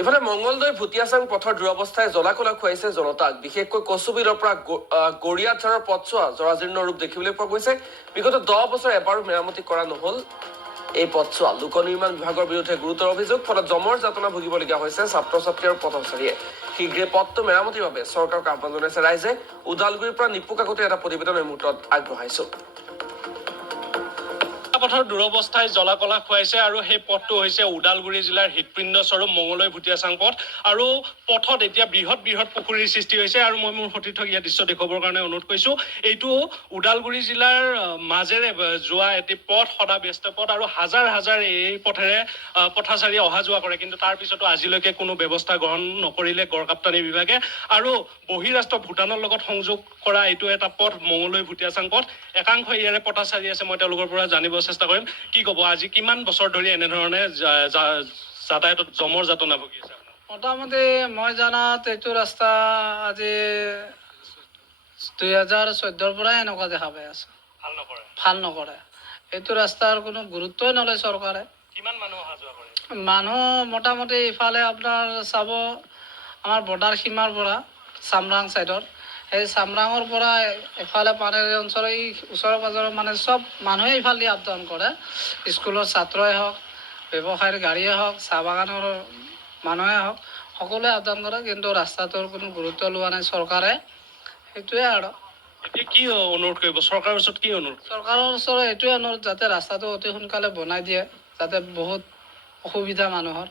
ইফালে মঙ্গলদৈ ভুটিয়াচাং পথৰ দুৰৱস্থাই জ্বলা-কলা খুৱাইছে জনতাক। বিশেষকৈ কচুবিলৰ পৰা গড়িয়াঝাৰৰ পথছোৱা জৰাজীৰ্ণ ৰূপ দেখিবলৈ পোৱা গৈছে। বিগত 10 বছৰ এবাৰো মেৰামতি কৰা নহল এই পথছোৱা। লোক নিৰ্মাণ বিভাগৰ বিৰুদ্ধে গুৰুতৰ অভিযোগ। ফলত জমৰ যাতনা ভুগিবলগীয়া হৈছে ছাত্ৰ-ছাত্ৰী আৰু পথচাৰীয়ে। শীঘ্ৰে পথটো মেৰামতিৰ বাবে চৰকাৰক আহ্বান জনাইছে ৰাইজে। ওদালগুৰিৰ পৰা নিপু কাকতে এটা প্ৰতিবেদন এই মুহূৰ্তত আগবঢ়াইছো। পথৰ দুৰৱস্থাই জ্বলা-কলা খুৱাইছে আৰু সেই পথটো হৈছে ওদালগুৰি জিলাৰ হৃদপিণ্ড স্বৰূপ মঙলদৈ ভুটিয়াচাং পথ। আৰু পথত এতিয়া বৃহৎ পুখুৰীৰ সৃষ্টি হৈছে। আৰু মই মোৰ সতীৰ্থক ইয়াৰ দৃশ্য দেখুৱাবৰ কাৰণে অনুৰোধ কৰিছোঁ। এইটো ওদালগুৰি জিলাৰ মাজেৰে যোৱা এটি পথ, সদা ব্যস্ত পথ, আৰু হাজাৰ এই পথেৰে পথচাৰী অহা যোৱা কৰে। কিন্তু তাৰ পিছতো আজিলৈকে কোনো ব্যৱস্থা গ্ৰহণ নকৰিলে গড়কাপ্তানি বিভাগে। আৰু বহিৰাষ্ট্ৰ ভূটানৰ লগত সংযোগ কৰা এইটো এটা পথ, মঙলদৈ ভুটিয়াচাং পথ। একাংশ ইয়াৰে পথচাৰী আছে, মই তেওঁলোকৰ পৰা জানিব চেষ্টা কৰিম। কি ক'ব, আজি কিমান বছৰ ধৰি এনেধৰণে যাতায়াতত জমৰ যাতনা ভুগি আছে? মোটামুটি মই জানাত এইটো ৰাস্তা আজি 2014 পৰাই এনেকুৱা দেখা পাই আছে। ভাল নকৰে। এইটো ৰাস্তাৰ কোনো গুৰুত্বই নলয় চৰকাৰে। কিমান মানুহ অহা যোৱা কৰে? মানুহ মোটামুটি ইফালে আপোনাৰ চাব, আমাৰ বৰ্ডাৰ সীমাৰ পৰা চামৰাং ছাইডত, সেই চামৰাঙৰ পৰা এফালে পানেৰী অঞ্চলৰ এই ওচৰৰ পাজৰৰ মানে চব মানুহে ইফালে আপ ডাউন কৰে। স্কুলৰ ছাত্ৰই হওক, ব্যৱসায়ীৰ গাড়ীয়ে হওক, চাহ বাগানৰ মানুহে হওক, সকলোৱে আপ ডাউন কৰে। কিন্তু ৰাস্তাটোৰ কোনো গুৰুত্ব লোৱা নাই চৰকাৰে। সেইটোৱে আৰু এতিয়া কি অনুৰোধ কৰিব চৰকাৰৰ ওচৰত? কি অনুৰোধ? চৰকাৰৰ ওচৰত এইটোৱে অনুৰোধ, যাতে ৰাস্তাটো অতি সোনকালে বনাই দিয়ে, যাতে বহুত অসুবিধা মানুহৰ।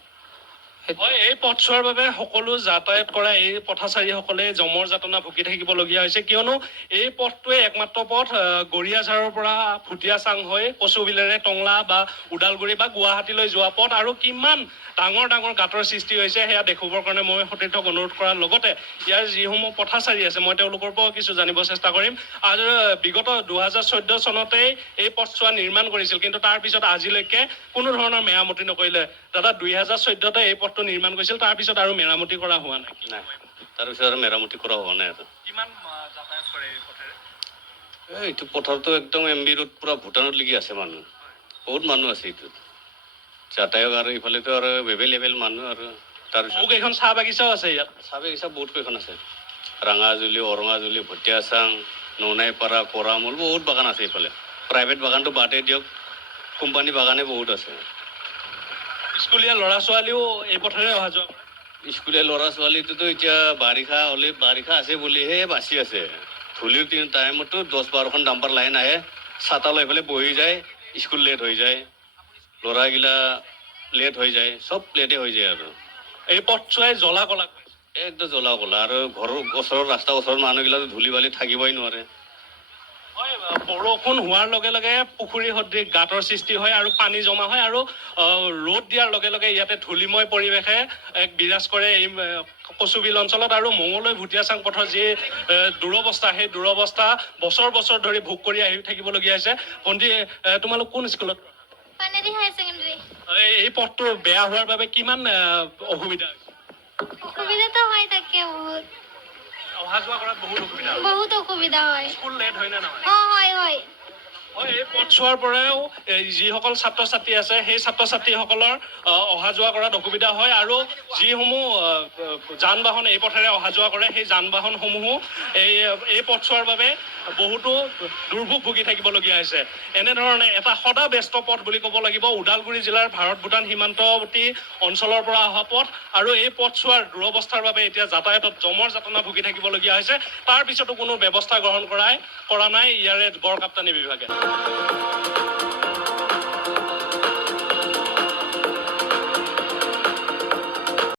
হয়, এই পথছোৱাৰ বাবে সকলো যাতায়াত কৰা এই পথচাৰীসকলে জমৰ যাতনা ভুগি থাকিবলগীয়া হৈছে। কিয়নো এই পথটোৱে একমাত্ৰ পথ গড়িয়াঝাৰৰ পৰা ভুটিয়াচাং হৈ কচুবিলেৰে টংলা বা ওদালগুৰি বা গুৱাহাটীলৈ যোৱা পথ। আৰু কিমান ডাঙৰ গাঁতৰ সৃষ্টি হৈছে সেয়া দেখুৱাবৰ কাৰণে মই সতীৰ্থক অনুৰোধ কৰাৰ লগতে ইয়াৰ যিসমূহ পথচাৰী আছে মই তেওঁলোকৰ পৰাও কিছু জানিব চেষ্টা কৰিম। আৰু বিগত 2014 চনতেই এই পথছোৱা নিৰ্মাণ কৰিছিল, কিন্তু তাৰ পিছত আজিলৈকে কোনো ধৰণৰ মেৰামতি নকৰিলে। দাদা, 2014তে এই পথটো নিৰ্মাণ কৰিছিল, তাৰ পিছত আৰু মেৰামতি কৰা হোৱা নাই? নাই, তাৰপিছত আৰু মেৰামতি কৰা হোৱা নাই। আৰু কিমান যাতায়াত কৰে এই পথেৰে? এইটো পথৰটো একদম MB ৰোড পুৰা ভূটানত লাগি আছে মানুহ, বহুত মানুহ আছে এইটোত যাতায়াত। আৰু ইফালেতো আৰু এভেইলেবল মানুহ। আৰু তাৰপিছত কেইখন চাহ বাগিচাও আছে ইয়াত? চাহ বাগিচা বহুত কেইখন আছে, ৰাঙাজুলি, অৰঙাজুলি, ভুটিয়াচাং, নৌনাইপাৰা, কৰামল, বহুত বাগান আছে। এইফালে প্ৰাইভেট বাগানটো বাদেই দিয়ক, কোম্পানী বাগানে বহুত আছে। স্কুলীয়া ল'ৰা ছোৱালীও এই পথেৰে অহা যোৱা কৰে? স্কুলীয়া ল'ৰা ছোৱালীটোতো এতিয়া বাৰিষা আছে বুলিহে বাচি আছে। ধূলিৰ টাইমতো 10-12খন ডাম্পাৰ লাইন আহে, ছাতা লৈ পেলাই বহি যায়, স্কুল লেট হৈ যায়, ল'ৰাগিলা লেট হৈ যায়, চব লেটে হৈ যায়। আৰু এই পথছোৱাই জ্বলা-কলা একদম জ্বলা-কলা। আৰু ঘৰৰ ওচৰৰ ওচৰৰ মানুহগিলাটো ধূলি বালি থাকিবই নোৱাৰে। হয়, বৰষুণ হোৱাৰ লগে লগে পুখুৰী সদৃশ গাঁতৰ সৃষ্টি হয় আৰু পানী জমা হয়। আৰু ৰ'দ দিয়াৰ লগে লগে ইয়াতে ধূলিময় পৰিৱেশে এক বিৰাজ কৰে এই কচুবিল অঞ্চলত। আৰু মঙলদৈ ভুটিয়াচাং পথৰ যি দুৰৱস্থা, সেই দুৰৱস্থা বছৰ ধৰি ভোগ কৰি আহি থাকিবলগীয়া হৈছে। ভণ্টি, তোমালোক কোন স্কুলত? পানেৰী হাই ছেকেণ্ডাৰী। এই পথটো বেয়া হোৱাৰ বাবে কিমান অসুবিধা হৈছে? অসুবিধাটো হয় থাকে বহুত। অহা যোৱা কৰাত বহুত অসুবিধা হয়। স্কুল লেট হয় নে নহয়? হয়। হয়, এই পথছোৱাৰ পৰাও যিসকল ছাত্ৰ ছাত্ৰী আছে সেই ছাত্ৰ ছাত্ৰীসকলৰ অহা যোৱা কৰাত অসুবিধা হয়। আৰু যিসমূহ যান বাহন এই পথেৰে অহা যোৱা কৰে, সেই যান বাহনসমূহো এই পথছোৱাৰ বাবে বহুতো দুৰ্ভোগ ভুগি থাকিবলগীয়া হৈছে। এনেধৰণে এটা সদা ব্যস্ত পথ বুলি ক'ব লাগিব, ওদালগুৰি জিলাৰ ভাৰত ভূটান সীমান্তৱৰ্তী অঞ্চলৰ পৰা অহা পথ। আৰু এই পথছোৱাৰ দুৰৱস্থাৰ বাবে এতিয়া যাতায়াতত জমৰ যাতনা ভুগি থাকিবলগীয়া হৈছে। তাৰ পিছতো কোনো ব্যৱস্থা গ্ৰহণ কৰা নাই ইয়াৰে গড়কাপ্তানি বিভাগে।